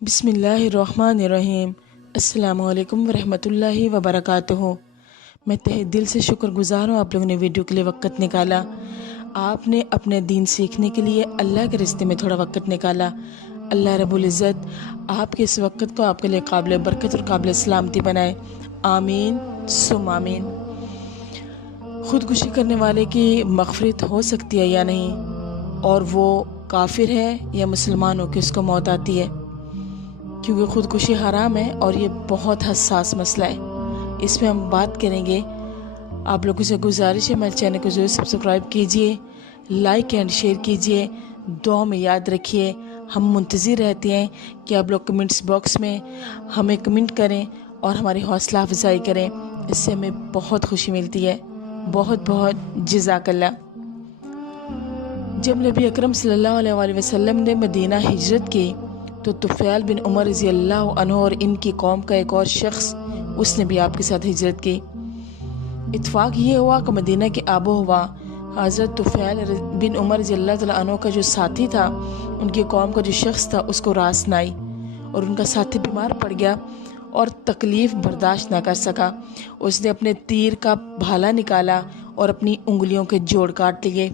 بسم اللہ الرحمن الرحیم۔ السلام علیکم ورحمۃ اللہ وبرکاتہ۔ میں تہہ دل سے شکر گزار ہوں آپ لوگوں نے ویڈیو کے لیے وقت نکالا، آپ نے اپنے دین سیکھنے کے لیے اللہ کے راستے میں تھوڑا وقت نکالا۔ اللہ رب العزت آپ کے اس وقت کو آپ کے لیے قابل برکت اور قابل سلامتی بنائے، آمین ثم آمین۔ خودکشی کرنے والے کی مغفرت ہو سکتی ہے یا نہیں، اور وہ کافر ہے یا مسلمان ہو کے اس کو موت آتی ہے، کیونکہ خودکشی حرام ہے اور یہ بہت حساس مسئلہ ہے۔ اس میں ہم بات کریں گے۔ آپ لوگوں سے گزارش ہے میرے چینل کو ضرور سبسکرائب کیجئے، لائک اینڈ شیئر کیجئے، دعا میں یاد رکھیے۔ ہم منتظر رہتے ہیں کہ آپ لوگ کمنٹس باکس میں ہمیں کمنٹ کریں اور ہماری حوصلہ افزائی کریں، اس سے ہمیں بہت خوشی ملتی ہے۔ بہت بہت جزاک اللہ۔ جب نبی اکرم صلی اللہ علیہ وآلہ وسلم نے مدینہ ہجرت کی تو طفیل بن عمر رضی اللہ عنہ اور ان کی قوم کا ایک اور شخص اس نے بھی آپ کے ساتھ ہجرت کی۔ اتفاق یہ ہوا کہ مدینہ کی آب و ہوا حضرت طفیل بن عمر رضی اللہ تعالیٰ عنہ کا جو ساتھی تھا، ان کی قوم کا جو شخص تھا، اس کو راس نہ آئی اور ان کا ساتھی بیمار پڑ گیا اور تکلیف برداشت نہ کر سکا۔ اس نے اپنے تیر کا بھالا نکالا اور اپنی انگلیوں کے جوڑ کاٹ لیے۔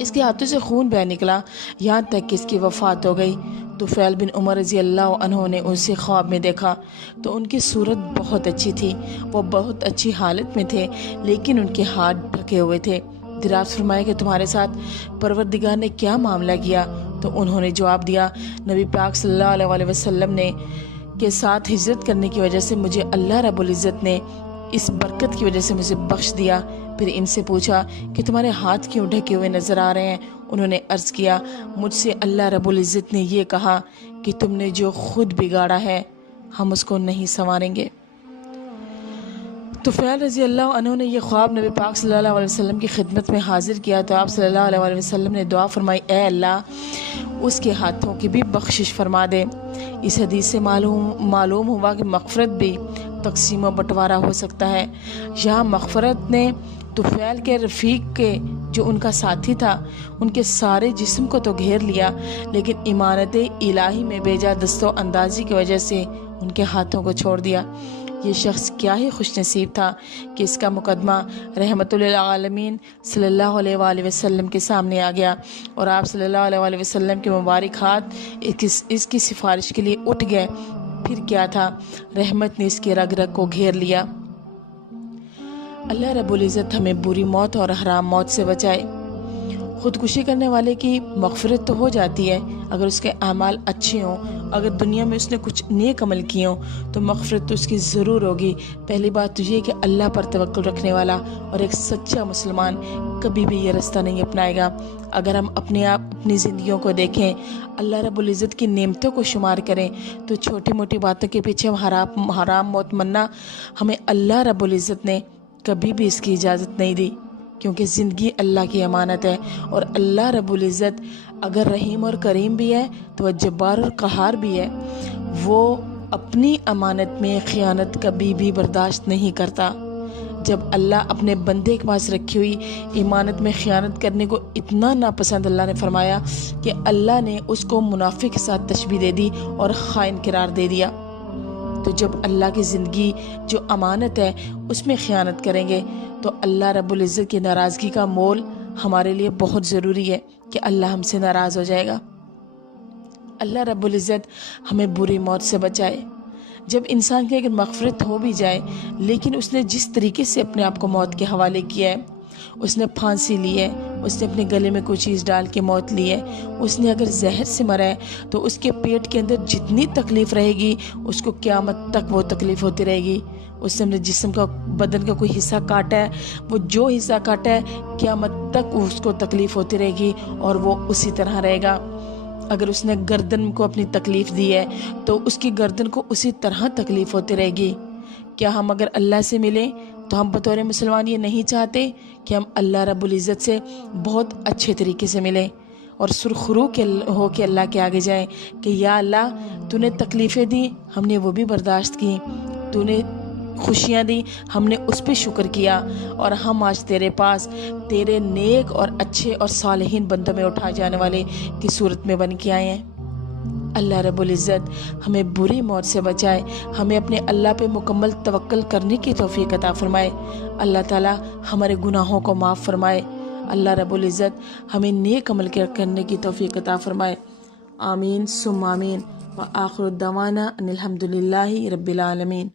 اس کے ہاتھوں سے خون بہہ نکلا یہاں تک کہ اس کی وفات ہو گئی۔ طفیل بن عمر رضی اللہ عنہ نے اسے خواب میں دیکھا تو ان کی صورت بہت اچھی تھی، وہ بہت اچھی حالت میں تھے، لیکن ان کے ہاتھ ڈھکے ہوئے تھے۔ دریافت فرمایا کہ تمہارے ساتھ پروردگار نے کیا معاملہ کیا؟ تو انہوں نے جواب دیا، نبی پاک صلی اللہ علیہ وآلہ وسلم نے کے ساتھ ہجرت کرنے کی وجہ سے مجھے اللہ رب العزت نے اس برکت کی وجہ سے مجھے بخش دیا۔ پھر ان سے پوچھا کہ تمہارے ہاتھ کیوں ڈھکے ہوئے نظر آ رہے ہیں؟ انہوں نے عرض کیا، مجھ سے اللہ رب العزت نے یہ کہا کہ تم نے جو خود بگاڑا ہے ہم اس کو نہیں سنواریں گے۔ طفیل رضی اللہ عنہ نے یہ خواب نبی پاک صلی اللہ علیہ وسلم کی خدمت میں حاضر کیا تو آپ صلی اللہ علیہ وسلم نے دعا فرمائی، اے اللہ اس کے ہاتھوں کی بھی بخشش فرما دے۔ اس حدیث سے معلوم ہوا کہ مغفرت بھی تقسیم و بٹوارہ ہو سکتا ہے۔ یہاں مغفرت نے طفیل کے رفیق کے جو ان کا ساتھی تھا ان کے سارے جسم کو تو گھیر لیا، لیکن امانت الہی میں بیجا دست و اندازی کی وجہ سے ان کے ہاتھوں کو چھوڑ دیا۔ یہ شخص کیا ہی خوش نصیب تھا کہ اس کا مقدمہ رحمت للعالمین صلی اللہ علیہ وآلہ وسلم کے سامنے آ گیا اور آپ صلی اللہ علیہ وآلہ وسلم کے مبارک ہاتھ اس کی سفارش کے لیے اٹھ گئے۔ پھر کیا تھا، رحمت نے اس کے رگ رگ کو گھیر لیا۔ اللہ رب العزت ہمیں بری موت اور حرام موت سے بچائے۔ خودکشی کرنے والے کی مغفرت تو ہو جاتی ہے اگر اس کے اعمال اچھے ہوں، اگر دنیا میں اس نے کچھ نیک عمل کیے ہوں تو مغفرت تو اس کی ضرور ہوگی۔ پہلی بات تو یہ کہ اللہ پر توکل رکھنے والا اور ایک سچا مسلمان کبھی بھی یہ رستہ نہیں اپنائے گا۔ اگر ہم اپنی زندگیوں کو دیکھیں، اللہ رب العزت کی نعمتوں کو شمار کریں تو چھوٹی موٹی باتوں کے پیچھے ہم حرام موت مرنا ہمیں اللہ رب العزت نے کبھی بھی اس کی اجازت نہیں دی، کیونکہ زندگی اللہ کی امانت ہے اور اللہ رب العزت اگر رحیم اور کریم بھی ہے تو وہ جبار اور قہار بھی ہے۔ وہ اپنی امانت میں خیانت کبھی بھی برداشت نہیں کرتا۔ جب اللہ اپنے بندے کے پاس رکھی ہوئی امانت میں خیانت کرنے کو اتنا ناپسند اللہ نے فرمایا کہ اللہ نے اس کو منافق کے ساتھ تشبیہ دے دی اور خائن قرار دے دیا۔ تو جب اللہ کی زندگی جو امانت ہے اس میں خیانت کریں گے تو اللہ رب العزت کی ناراضگی کا مول ہمارے لیے بہت ضروری ہے کہ اللہ ہم سے ناراض ہو جائے گا۔ اللہ رب العزت ہمیں بری موت سے بچائے۔ جب انسان کی اگر مغفرت ہو بھی جائے لیکن اس نے جس طریقے سے اپنے آپ کو موت کے حوالے کیا ہے، اس نے پھانسی لی ہے، اس نے اپنے گلے میں کوئی چیز ڈال کے موت لی ہے، اس نے اگر زہر سے مرا ہے تو اس کے پیٹ کے اندر جتنی تکلیف رہے گی اس کو قیامت تک وہ تکلیف ہوتی رہے گی۔ اس نے اپنے جسم کا بدن کا کوئی حصہ کاٹا ہے، وہ جو حصہ کاٹا ہے قیامت تک اس کو تکلیف ہوتی رہے گی اور وہ اسی طرح رہے گا۔ اگر اس نے گردن کو اپنی تکلیف دی ہے تو اس کی گردن کو اسی طرح تکلیف ہوتی رہے گی۔ کیا ہم اگر اللہ سے ملیں تو ہم بطور مسلمان یہ نہیں چاہتے کہ ہم اللہ رب العزت سے بہت اچھے طریقے سے ملیں اور سرخرو ہو کے اللہ کے آگے جائیں کہ یا اللہ تو نے تکلیفیں دی ہم نے وہ بھی برداشت کی، تو نے خوشیاں دی ہم نے اس پہ شکر کیا، اور ہم آج تیرے پاس تیرے نیک اور اچھے اور صالحین بندوں میں اٹھائے جانے والے کی صورت میں بن کے آئے ہیں۔ اللہ رب العزت ہمیں بری موت سے بچائے، ہمیں اپنے اللہ پہ مکمل توکل کرنے کی توفیق عطا فرمائے۔ اللہ تعالیٰ ہمارے گناہوں کو معاف فرمائے۔ اللہ رب العزت ہمیں نیک عمل کرنے کی توفیق عطا فرمائے۔ آمین ثم آمین۔ وآخر دعوانا ان الحمد للہ رب العالمین۔